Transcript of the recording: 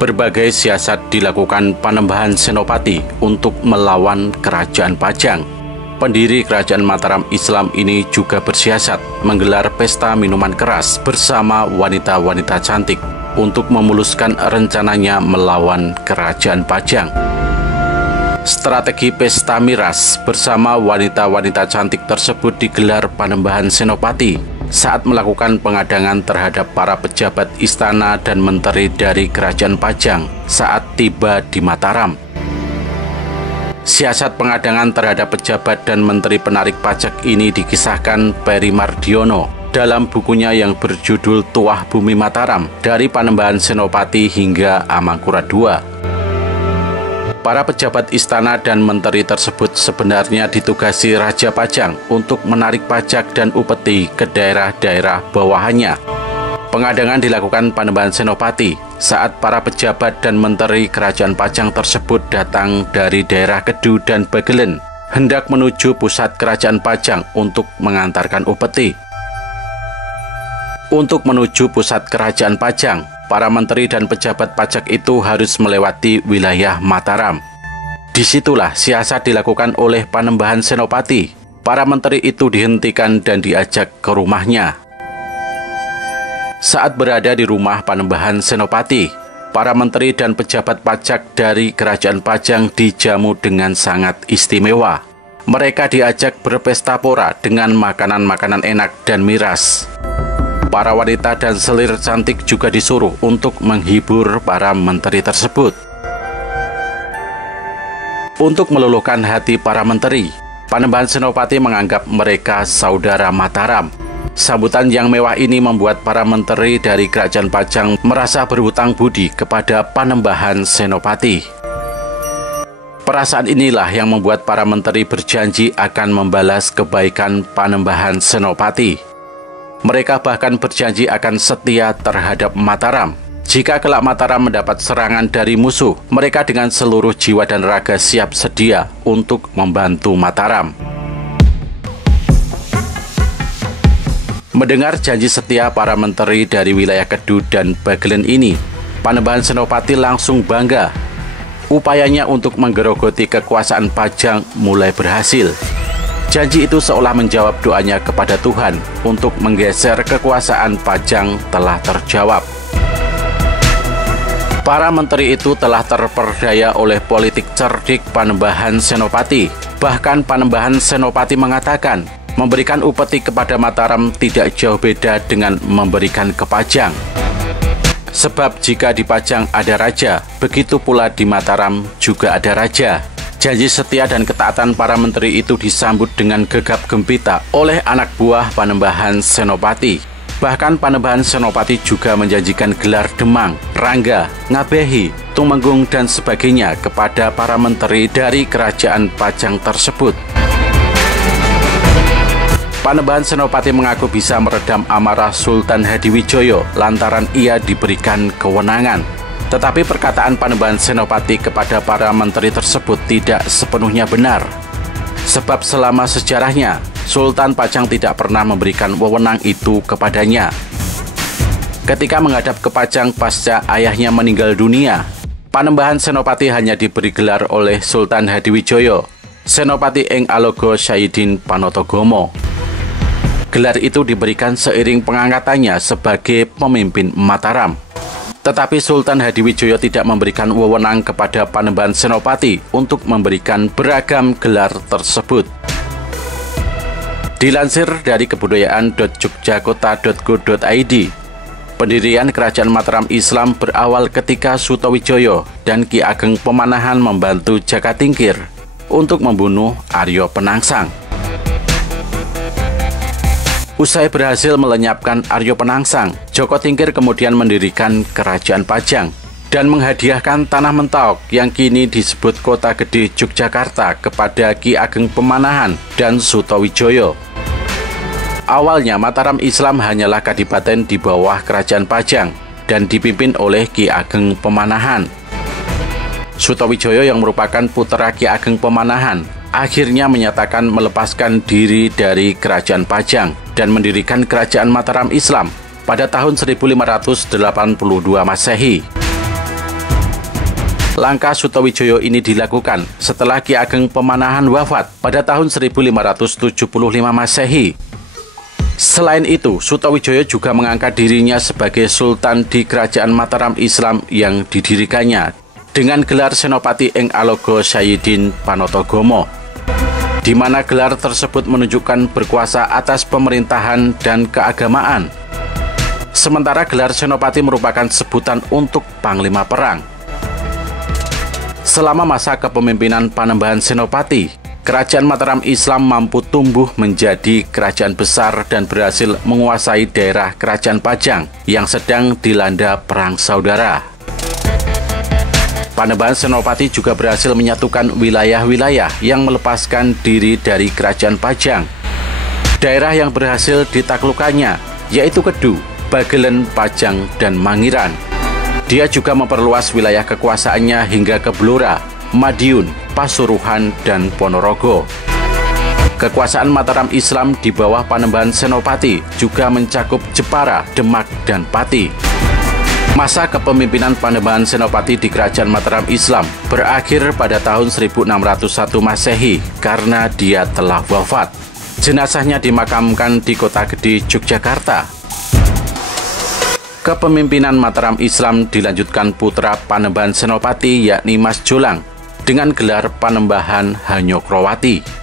Berbagai siasat dilakukan Panembahan Senopati untuk melawan Kerajaan Pajang. Pendiri Kerajaan Mataram Islam ini juga bersiasat menggelar pesta minuman keras bersama wanita-wanita cantik untuk memuluskan rencananya melawan Kerajaan Pajang. Strategi pesta miras bersama wanita-wanita cantik tersebut digelar Panembahan Senopati saat melakukan pengadangan terhadap para pejabat istana dan menteri dari Kerajaan Pajang saat tiba di Mataram. Siasat pengadangan terhadap pejabat dan menteri penarik pajak ini dikisahkan Peri Mardiono dalam bukunya yang berjudul Tuah Bumi Mataram, dari Panembahan Senopati hingga Amangkurat II. Para pejabat istana dan menteri tersebut sebenarnya ditugasi Raja Pajang untuk menarik pajak dan upeti ke daerah-daerah bawahannya. Pengadangan dilakukan Panembahan Senopati saat para pejabat dan menteri Kerajaan Pajang tersebut datang dari daerah Kedu dan Bagelen, hendak menuju pusat Kerajaan Pajang untuk mengantarkan upeti. Untuk menuju pusat Kerajaan Pajang, para menteri dan pejabat pajak itu harus melewati wilayah Mataram. Disitulah siasat dilakukan oleh Panembahan Senopati. Para menteri itu dihentikan dan diajak ke rumahnya. Saat berada di rumah Panembahan Senopati, para menteri dan pejabat pajak dari Kerajaan Pajang dijamu dengan sangat istimewa. Mereka diajak berpesta pora dengan makanan-makanan enak dan miras. Para wanita dan selir cantik juga disuruh untuk menghibur para menteri tersebut. Untuk meluluhkan hati para menteri, Panembahan Senopati menganggap mereka saudara Mataram. Sambutan yang mewah ini membuat para menteri dari Kerajaan Pajang merasa berhutang budi kepada Panembahan Senopati. Perasaan inilah yang membuat para menteri berjanji akan membalas kebaikan Panembahan Senopati. Mereka bahkan berjanji akan setia terhadap Mataram. Jika kelak Mataram mendapat serangan dari musuh, mereka dengan seluruh jiwa dan raga siap sedia untuk membantu Mataram. Mendengar janji setia para menteri dari wilayah Kedu dan Bagelen ini, Panembahan Senopati langsung bangga. Upayanya untuk menggerogoti kekuasaan Pajang mulai berhasil. Janji itu seolah menjawab doanya kepada Tuhan untuk menggeser kekuasaan Pajang telah terjawab. Para menteri itu telah terperdaya oleh politik cerdik Panembahan Senopati. Bahkan Panembahan Senopati mengatakan, memberikan upeti kepada Mataram tidak jauh beda dengan memberikan ke Pajang. Sebab jika di Pajang ada raja, begitu pula di Mataram juga ada raja. Janji setia dan ketaatan para menteri itu disambut dengan gegap gempita oleh anak buah Panembahan Senopati. Bahkan Panembahan Senopati juga menjanjikan gelar Demang, Rangga, Ngabehi, Tumenggung, dan sebagainya kepada para menteri dari Kerajaan Pajang tersebut. Panembahan Senopati mengaku bisa meredam amarah Sultan Hadiwijoyo lantaran ia diberikan kewenangan. Tetapi perkataan Panembahan Senopati kepada para menteri tersebut tidak sepenuhnya benar. Sebab selama sejarahnya, Sultan Pajang tidak pernah memberikan wewenang itu kepadanya. Ketika menghadap ke Pajang pasca ayahnya meninggal dunia, Panembahan Senopati hanya diberi gelar oleh Sultan Hadiwijoyo, Senopati ing Alogo Syahidin Panotogomo. Gelar itu diberikan seiring pengangkatannya sebagai pemimpin Mataram. Tetapi Sultan Hadiwijoyo tidak memberikan wewenang kepada Panembahan Senopati untuk memberikan beragam gelar tersebut. Dilansir dari kebudayaan.jogjakota.go.id, pendirian Kerajaan Mataram Islam berawal ketika Sutowijoyo dan Ki Ageng Pemanahan membantu Jaka Tingkir untuk membunuh Aryo Penangsang. Usai berhasil melenyapkan Aryo Penangsang, Joko Tingkir kemudian mendirikan Kerajaan Pajang dan menghadiahkan tanah Mentaok yang kini disebut Kota Gede Yogyakarta kepada Ki Ageng Pemanahan dan Sutowijoyo. Awalnya Mataram Islam hanyalah kadipaten di bawah Kerajaan Pajang dan dipimpin oleh Ki Ageng Pemanahan. Sutowijoyo yang merupakan putra Ki Ageng Pemanahan akhirnya menyatakan melepaskan diri dari Kerajaan Pajang dan mendirikan Kerajaan Mataram Islam pada tahun 1582 Masehi. Langkah Sutowijoyo ini dilakukan setelah Ki Ageng Pemanahan wafat pada tahun 1575 Masehi. Selain itu, Sutowijoyo juga mengangkat dirinya sebagai Sultan di Kerajaan Mataram Islam yang didirikannya dengan gelar Senopati ing Alogo Sayyidin Panotogomo, di mana gelar tersebut menunjukkan berkuasa atas pemerintahan dan keagamaan. Sementara gelar Senopati merupakan sebutan untuk Panglima Perang. Selama masa kepemimpinan Panembahan Senopati, Kerajaan Mataram Islam mampu tumbuh menjadi kerajaan besar dan berhasil menguasai daerah Kerajaan Pajang yang sedang dilanda Perang Saudara. Panembahan Senopati juga berhasil menyatukan wilayah-wilayah yang melepaskan diri dari Kerajaan Pajang. Daerah yang berhasil ditaklukkannya yaitu Kedu, Bagelen, Pajang, dan Mangiran. Dia juga memperluas wilayah kekuasaannya hingga ke Blora, Madiun, Pasuruan, dan Ponorogo. Kekuasaan Mataram Islam di bawah Panembahan Senopati juga mencakup Jepara, Demak, dan Pati. Masa kepemimpinan Panembahan Senopati di Kerajaan Mataram Islam berakhir pada tahun 1601 Masehi karena dia telah wafat. Jenazahnya dimakamkan di Kota Gede, Yogyakarta. Kepemimpinan Mataram Islam dilanjutkan putra Panembahan Senopati yakni Mas Jolang dengan gelar Panembahan Hanyokrowati.